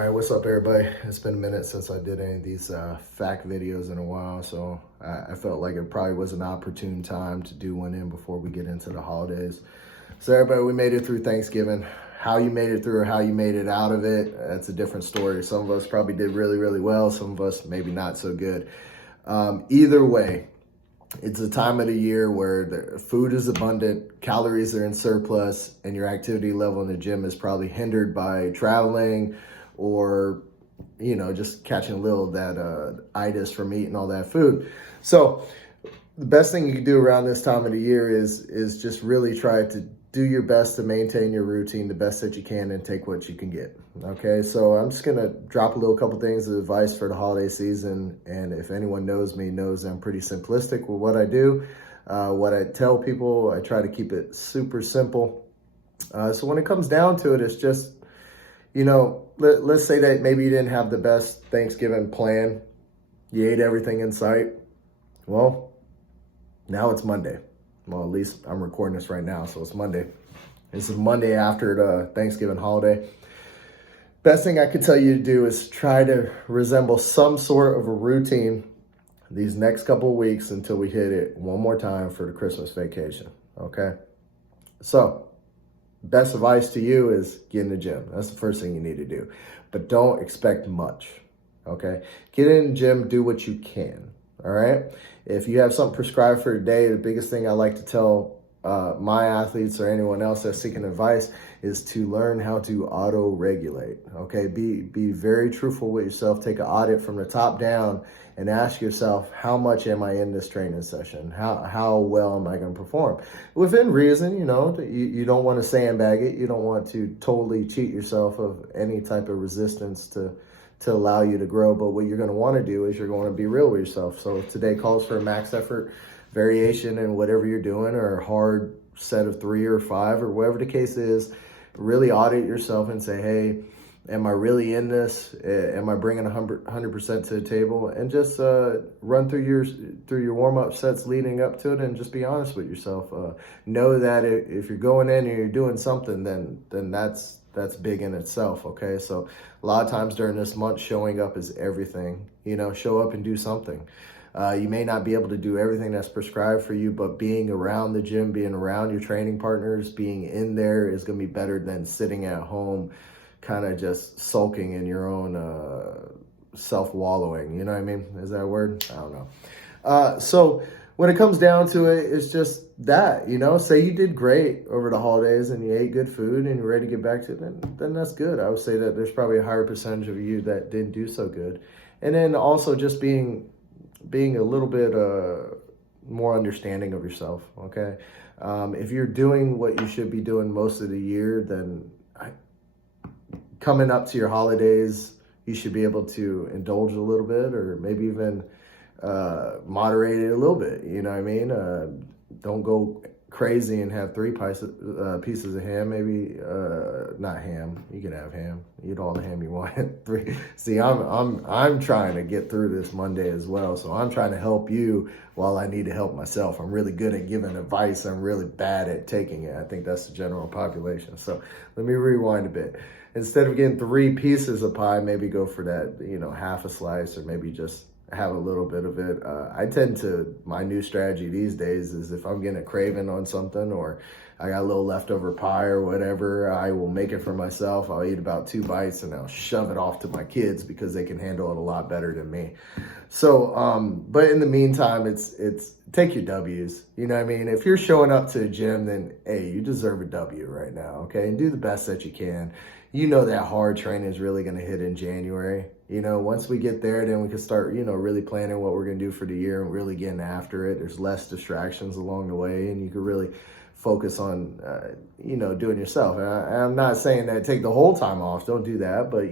All right, what's up, everybody? It's been a minute since I did any of these fact videos in a while, so I felt like it probably was an opportune time to do one in before we get into the holidays. So everybody, we made it through Thanksgiving. How you made it through or how you made it out of it, that's a different story. Some of us probably did really, really well. Some of us maybe not so good. Either way, it's a time of the year where the food is abundant, calories are in surplus, and your activity level in the gym is probably hindered by traveling or, just catching a little of that itis from eating all that food. So the best thing you can do around this time of the year is just really try to do your best to maintain your routine the best that you can and take what you can get. Okay, so I'm just gonna drop a couple things of advice for the holiday season. And if anyone knows me, knows I'm pretty simplistic with what I do. What I tell people, I try to keep it super simple. So when it comes down to it, it's just, let's say that maybe you didn't have the best Thanksgiving plan. You ate everything in sight. Well, now it's Monday. Well, at least I'm recording this right now, so it's Monday. This is Monday after the Thanksgiving holiday. Best thing I could tell you to do is try to resemble some sort of a routine these next couple of weeks until we hit it one more time for the Christmas vacation, okay? So, best advice to you is get in the gym. That's the first thing you need to do. But don't expect much, okay? Get in the gym, do what you can, all right? If you have something prescribed for today, the biggest thing I like to tell my athletes or anyone else that's seeking advice is to learn how to auto-regulate, okay? Be very truthful with yourself. Take an audit from the top down and ask yourself, how much am I in this training session? How well am I going to perform? Within reason, you don't want to sandbag it. You don't want to totally cheat yourself of any type of resistance to allow you to grow. But what you're going to want to do is you're going to be real with yourself. So if today calls for a max effort variation in whatever you're doing, or a hard set of 3 or 5 or whatever the case is, really audit yourself and say, hey, am I really in this? Am I bringing 100% to the table? And just run through your warm-up sets leading up to it, and just be honest with yourself. Know that if you're going in and you're doing something, then that's big in itself, okay? So a lot of times during this month, showing up is everything. Show up and do something. You may not be able to do everything that's prescribed for you, but being around the gym, being around your training partners, being in there is going to be better than sitting at home kind of just sulking in your own self-wallowing. You know what I mean? Is that a word? I don't know. So when it comes down to it, it's just that, say you did great over the holidays and you ate good food and you're ready to get back to it, then that's good. I would say that there's probably a higher percentage of you that didn't do so good. And then also just being a little bit more understanding of yourself, okay? If you're doing what you should be doing most of the year, then coming up to your holidays, you should be able to indulge a little bit, or maybe even moderate it a little bit, you know what I mean? Don't go crazy and have 3 pieces of ham, maybe not ham. You can have ham. Eat all the ham you want. 3. See, I'm trying to get through this Monday as well, so I'm trying to help you while I need to help myself. I'm really good at giving advice. I'm really bad at taking it. I think that's the general population. So let me rewind a bit. Instead of getting 3 pieces of pie, maybe go for that, half a slice, or maybe just have a little bit of it. My new strategy these days is, if I'm getting a craving on something, or I got a little leftover pie or whatever, I will make it for myself. I'll eat about 2 bites and I'll shove it off to my kids because they can handle it a lot better than me. So, but in the meantime, it's take your W's. You know what I mean? If you're showing up to a gym, then hey, you deserve a W right now, okay? And do the best that you can. That hard training is really going to hit in January. Once we get there, then we can start, really planning what we're going to do for the year and really getting after it. There's less distractions along the way, and you can really focus on, doing yourself. And I'm not saying that take the whole time off. Don't do that. But,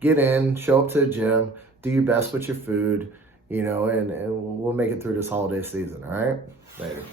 get in, show up to the gym, do your best with your food, and we'll make it through this holiday season. All right? Later.